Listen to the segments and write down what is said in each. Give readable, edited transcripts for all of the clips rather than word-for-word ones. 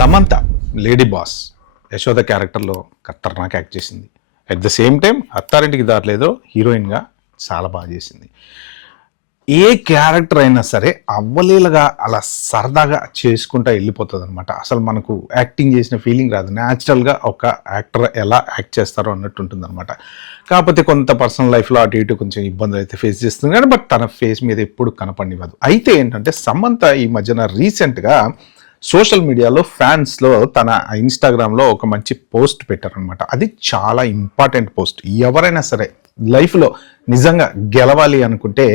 Samantha lady boss Yashoda క్యారెక్టర్లో ఖతర్నాక్ act చేసింది. At the same time అత్తారింటికి దారలేదో హీరోయిన్గా చాలా బాగా చేసింది. ఏ క్యారెక్టర్ అయినా సరే అవ్వలేలుగా అలా సరదాగా చేసుకుంటా వెళ్ళిపోతుంది అనమాట. అసలు మనకు యాక్టింగ్ చేసిన ఫీలింగ్ రాదు. న్యాచురల్గా ఒక యాక్టర్ ఎలా యాక్ట్ చేస్తారో అన్నట్టు ఉంటుంది అనమాట. కాకపోతే కొంత పర్సనల్ లైఫ్లో అటు ఇటు కొంచెం ఇబ్బందులు అయితే ఫేస్ చేస్తుంది కానీ బట్ తన ఫేస్ మీద ఎప్పుడు కనపడివ్వదు. అయితే ఏంటంటే సమంత ఈ మధ్యన రీసెంట్గా సోషల్ మీడియాలో ఫ్యాన్స్లో తన ఇన్స్టాగ్రామ్లో ఒక మంచి పోస్ట్ పెట్టారనమాట. అది చాలా ఇంపార్టెంట్ పోస్ట్. ఎవరైనా సరే లైఫ్లో నిజంగా గెలవాలి అనుకుంటే,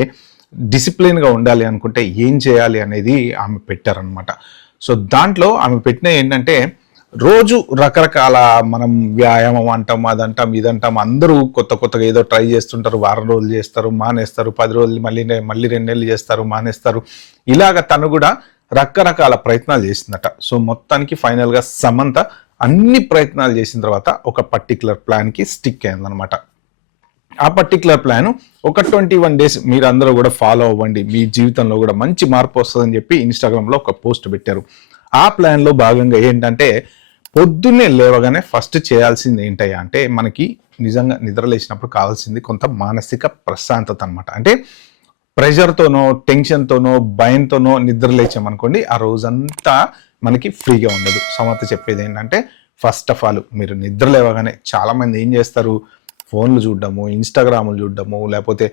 డిసిప్లిన్గా ఉండాలి అనుకుంటే ఏం చేయాలి అనేది ఆమె పెట్టారనమాట. సో దాంట్లో ఆమె పెట్టిన ఏంటంటే, రోజు రకరకాల మనం వ్యాయామం అంటాం, అదంటాం, ఇదంటాం, అందరూ కొత్తగా ఏదో ట్రై చేస్తుంటారు. వారం రోజులు చేస్తారు, మానేస్తారు, 10 రోజులు మళ్ళీ 2 నెలలు చేస్తారు, మానేస్తారు. ఇలాగ తను కూడా రకరకాల ప్రయత్నాలు చేసిందట. సో మొత్తానికి ఫైనల్గా సమంత అన్ని ప్రయత్నాలు చేసిన తర్వాత ఒక పర్టికులర్ ప్లాన్కి స్టిక్ అయిందనమాట. ఆ పర్టికులర్ ప్లాన్ ఒక 21 days మీరు అందరూ కూడా ఫాలో అవ్వండి, మీ జీవితంలో కూడా మంచి మార్పు వస్తుందని చెప్పి ఇన్స్టాగ్రామ్లో ఒక పోస్ట్ పెట్టారు. ఆ ప్లాన్లో భాగంగా ఏంటంటే, పొద్దున్నే లేవగానే ఫస్ట్ చేయాల్సింది ఏంటయ్యా అంటే, మనకి నిజంగా నిద్రలేసినప్పుడు కావాల్సింది కొంత మానసిక ప్రశాంతత అనమాట. అంటే ప్రెషర్తోనో, టెన్షన్తోనో, భయంతోనో నిద్ర లేచామనుకోండి, ఆ రోజంతా మనకి ఫ్రీగా ఉండదు. సమంత చెప్పేది ఏంటంటే, ఫస్ట్ ఆఫ్ ఆల్ మీరు నిద్ర లేవగానే చాలామంది ఏం చేస్తారు, ఫోన్లు చూడడము, ఇన్స్టాగ్రాములు చూడడము, లేకపోతే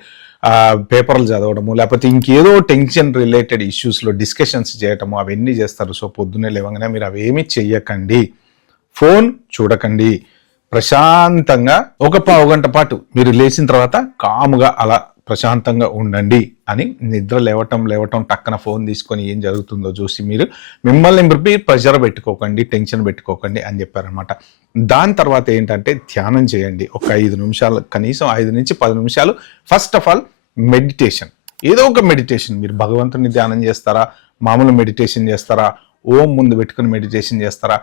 పేపర్లు చదవడము, లేకపోతే ఇంకేదో టెన్షన్ రిలేటెడ్ ఇష్యూస్లో డిస్కషన్స్ చేయటము, అవన్నీ చేస్తారు. సో పొద్దున్నే లేవగానే మీరు అవేమీ చెయ్యకండి, ఫోన్ చూడకండి, ప్రశాంతంగా ఒక పావు గంట పాటు మీరు లేచిన తర్వాత కాముగా అలా ప్రశాంతంగా ఉండండి అని. నిద్ర లేవటం టక్కన ఫోన్ తీసుకొని ఏం జరుగుతుందో చూసి మీరు మిమ్మల్ని ప్రెషర్ పెట్టుకోకండి, టెన్షన్ పెట్టుకోకండి అని చెప్పారనమాట. దాని తర్వాత ఏంటంటే, ధ్యానం చేయండి ఒక 5 నిమిషాలు, కనీసం 5 నుంచి 10 నిమిషాలు. ఫస్ట్ ఆఫ్ ఆల్ మెడిటేషన్, ఏదో ఒక మెడిటేషన్. మీరు భగవంతుని ధ్యానం చేస్తారా, మామూలు మెడిటేషన్ చేస్తారా, ఓం ముందు పెట్టుకుని మెడిటేషన్ చేస్తారా,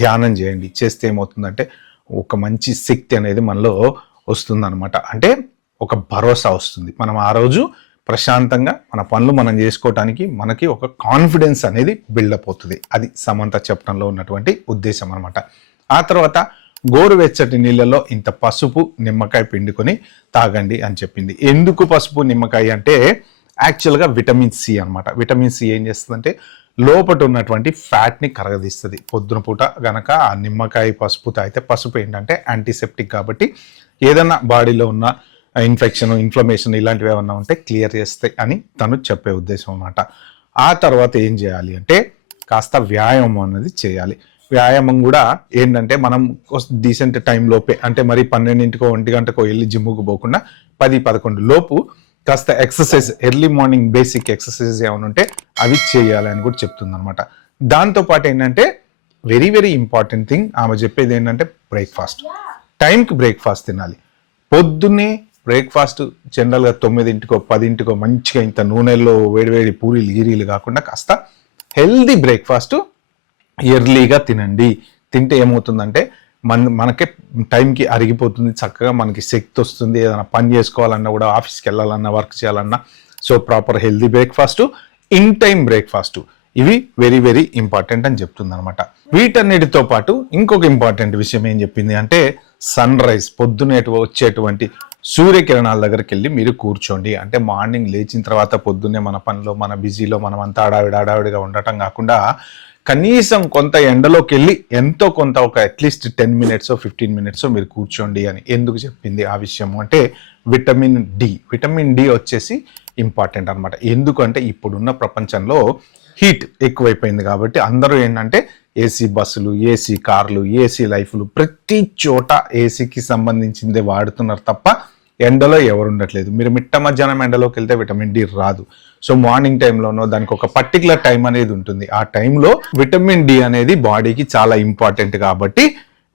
ధ్యానం చేయండి. చేస్తే ఏమవుతుందంటే ఒక మంచి శక్తి అనేది మనలో వస్తుందన్నమాట. అంటే ఒక భరోసా వస్తుంది. మనం ఆ రోజు ప్రశాంతంగా మన పనులు మనం చేసుకోవటానికి మనకి ఒక కాన్ఫిడెన్స్ అనేది బిల్డప్ అవుతుంది. అది సమంత చెప్పడంలో ఉన్నటువంటి ఉద్దేశం అనమాట. ఆ తర్వాత గోరువెచ్చటి నీళ్ళలో ఇంత పసుపు, నిమ్మకాయ పిండుకొని తాగండి అని చెప్పింది. ఎందుకు పసుపు, నిమ్మకాయ అంటే యాక్చువల్గా విటమిన్ సి అనమాట. విటమిన్ సి ఏం చేస్తుందంటే, లోపల ఉన్నటువంటి ఫ్యాట్ని కరగదీస్తుంది. పొద్దున పూట గనక ఆ నిమ్మకాయ పసుపు తాగితే, పసుపు ఏంటంటే యాంటీసెప్టిక్ కాబట్టి ఏదన్నా బాడీలో ఉన్న ఇన్ఫెక్షన్, ఇన్ఫ్లమేషన్ ఇలాంటివి ఏమన్నా ఉంటే క్లియర్ చేస్తాయి అని తను చెప్పే ఉద్దేశం అన్నమాట. ఆ తర్వాత ఏం చేయాలి అంటే, కాస్త వ్యాయామం అనేది చేయాలి. వ్యాయామం కూడా ఏంటంటే, మనం డీసెంట్ టైంలోపే, అంటే మరి 12 1 గంటకో వెళ్ళి జిమ్ముకు పోకుండా 10-11 లోపు కాస్త exercise, early morning basic exercise ఏమైనా ఉంటే అవి చేయాలి అని కూడా చెప్తుంది అనమాట. దాంతోపాటు ఏంటంటే, వెరీ వెరీ ఇంపార్టెంట్ థింగ్ ఆమె చెప్పేది ఏంటంటే, బ్రేక్ఫాస్ట్. టైంకి బ్రేక్ఫాస్ట్ తినాలి. పొద్దున్నే బ్రేక్ఫాస్ట్ జనరల్గా 9 10 మంచిగా ఇంత నూనెల్లో వేడివేడి పూరీలు గీరీలు కాకుండా కాస్త హెల్దీ బ్రేక్ఫాస్ట్ ఎర్లీగా తినండి. తింటే ఏమవుతుందంటే, మనకే టైంకి అరిగిపోతుంది, చక్కగా మనకి శక్తి వస్తుంది. ఏదైనా పని చేసుకోవాలన్నా కూడా, ఆఫీస్కి వెళ్ళాలన్నా, వర్క్ చేయాలన్నా. So proper healthy breakfast, in time breakfast, ఇవి వెరీ వెరీ ఇంపార్టెంట్ అని చెప్తుంది అనమాట. వీటన్నిటితో పాటు ఇంకొక ఇంపార్టెంట్ విషయం ఏం చెప్పింది అంటే, సన్ రైజ్, పొద్దునే వచ్చేటువంటి సూర్యకిరణాల దగ్గరికి వెళ్ళి మీరు కూర్చోండి. అంటే మార్నింగ్ లేచిన తర్వాత పొద్దున్నే మన పనిలో, మన బిజీలో మనం అంతా హడావిడిగా ఉండటం కాకుండా, కనీసం కొంత ఎండలోకి వెళ్ళి ఎంతో కొంత ఒక అట్లీస్ట్ 10 minutes 15 minutes మీరు కూర్చోండి అని. ఎందుకు చెప్పింది ఆ విషయం అంటే, విటమిన్ డి వచ్చేసి ఇంపార్టెంట్ అనమాట. ఎందుకంటే ఇప్పుడున్న ప్రపంచంలో హీట్ ఎక్కువైపోయింది కాబట్టి అందరూ ఏంటంటే ఏసీ బస్సులు, ఏసీ కార్లు, ఏసీ లైఫ్లు, ప్రతి చోట ఏసీకి సంబంధించిందే వాడుతున్నారు తప్ప ఎండలో ఎవరు ఉండట్లేదు. మీరు మిట్ట మధ్యాహ్నం ఎండలోకి వెళ్తే విటమిన్ డి రాదు. సో మార్నింగ్ టైంలోనో దానికి ఒక పర్టికులర్ టైం అనేది ఉంటుంది. ఆ టైంలో విటమిన్ డి అనేది బాడీకి చాలా ఇంపార్టెంట్ కాబట్టి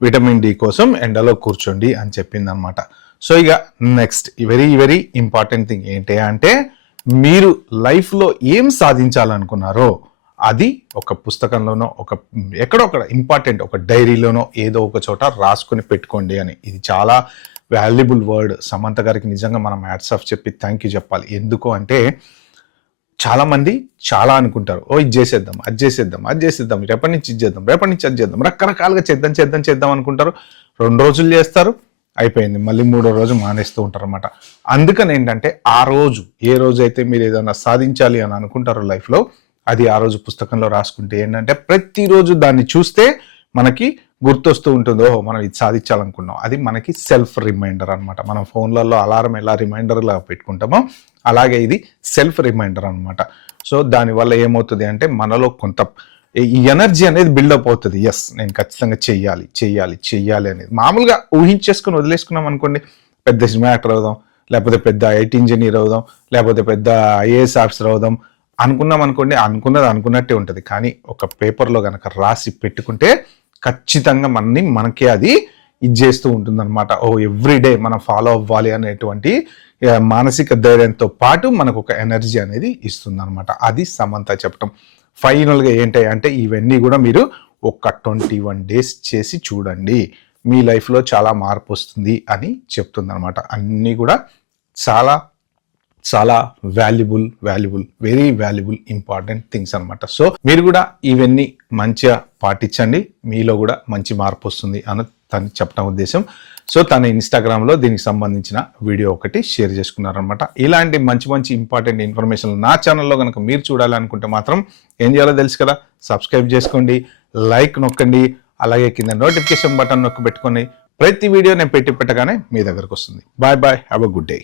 విటమిన్ డి కోసం ఎండలో కూర్చోండి అని చెప్పింది అనమాట. సో ఇక next very very important thing ఏంటి అంటే, మీరు లైఫ్లో ఏం సాధించాలనుకున్నారో అది ఒక పుస్తకంలోనో ఎక్కడో ఒక ఇంపార్టెంట్ ఒక డైరీలోనో ఏదో ఒక చోట రాసుకొని పెట్టుకోండి అని. ఇది చాలా వాల్యుబుల్ వర్డ్. సమంత గారికి నిజంగా మనం హ్యాట్స్ ఆఫ్ చెప్పి థ్యాంక్ యూ చెప్పాలి. ఎందుకు అంటే చాలామంది చాలా అనుకుంటారు, ఓ ఇది చేసేద్దాం, అది చేసేద్దాం, అది చేసేద్దాం, రేపటి నుంచి ఇది చేద్దాం, రేపటి నుంచి అది చేద్దాం, రకరకాలుగా చేద్దాం అనుకుంటారు. 2 రోజులు చేస్తారు, అయిపోయింది, మళ్ళీ 3వ రోజు మానేస్తూ ఉంటారు అనమాట. అందుకని ఏంటంటే ఆ రోజు ఏ రోజు అయితే మీరు ఏదైనా సాధించాలి అని అనుకుంటారో లైఫ్లో, అది ఆ రోజు పుస్తకంలో రాసుకుంటే ఏంటంటే ప్రతిరోజు దాన్ని చూస్తే మనకి గుర్తొస్తూ ఉంటుంది, ఓహో మనం ఇది సాధించాలనుకున్నాం. అది మనకి సెల్ఫ్ రిమైండర్ అనమాట. మనం ఫోన్లలో అలారం ఎలా రిమైండర్లా పెట్టుకుంటామో అలాగే ఇది సెల్ఫ్ రిమైండర్ అనమాట. సో దానివల్ల ఏమవుతుంది అంటే మనలో కొంత ఈ ఎనర్జీ అనేది బిల్డప్ అవుతుంది. ఎస్ నేను ఖచ్చితంగా చెయ్యాలి అనేది. మామూలుగా ఊహించేసుకుని వదిలేసుకున్నాం అనుకోండి, పెద్ద సినిమా యాక్టర్ అవుదాం, లేకపోతే పెద్ద ఐటీ ఇంజనీర్ అవుదాం, లేకపోతే పెద్ద ఐఏఎస్ ఆఫీసర్ అవుదాం అనుకున్నాం అనుకోండి, అనుకున్నది అనుకున్నట్టే ఉంటుంది. కానీ ఒక పేపర్లో కనుక రాసి పెట్టుకుంటే ఖచ్చితంగా మనకే అది చేస్తూ ఉంటుంది అనమాట. ఓ ఎవ్రీడే మనం ఫాలో అవ్వాలి అనేటువంటి మానసిక ధైర్యంతో పాటు మనకు ఒక ఎనర్జీ అనేది ఇస్తుంది అనమాట. అది సమంత చెప్పటం. ఫైనల్గా ఏంటి అంటే ఇవన్నీ కూడా మీరు ఒక 21 days చేసి చూడండి, మీ లైఫ్లో చాలా మార్పు వస్తుంది అని చెప్తుంది అనమాట. అన్నీ కూడా చాలా చాలా valuable very valuable important things అనమాట. సో మీరు కూడా ఇవన్నీ మంచిగా పాటించండి, మీలో కూడా మంచి మార్పు వస్తుంది అని తను చెప్పడం ఉద్దేశం. సో తన ఇన్స్టాగ్రామ్లో దీనికి సంబంధించిన వీడియో ఒకటి షేర్ చేసుకున్నారనమాట. ఇలాంటి మంచి ఇంపార్టెంట్ ఇన్ఫర్మేషన్ నా ఛానల్లో కనుక మీరు చూడాలనుకుంటే మాత్రం ఏం చేయాలో తెలుసు కదా, సబ్స్క్రైబ్ చేసుకోండి, లైక్ నొక్కండి, అలాగే కింద నోటిఫికేషన్ బటన్ నొక్కి పెట్టుకొని ప్రతి వీడియో నేను పెట్టగానే మీ దగ్గరకు వస్తుంది. Bye have a good day.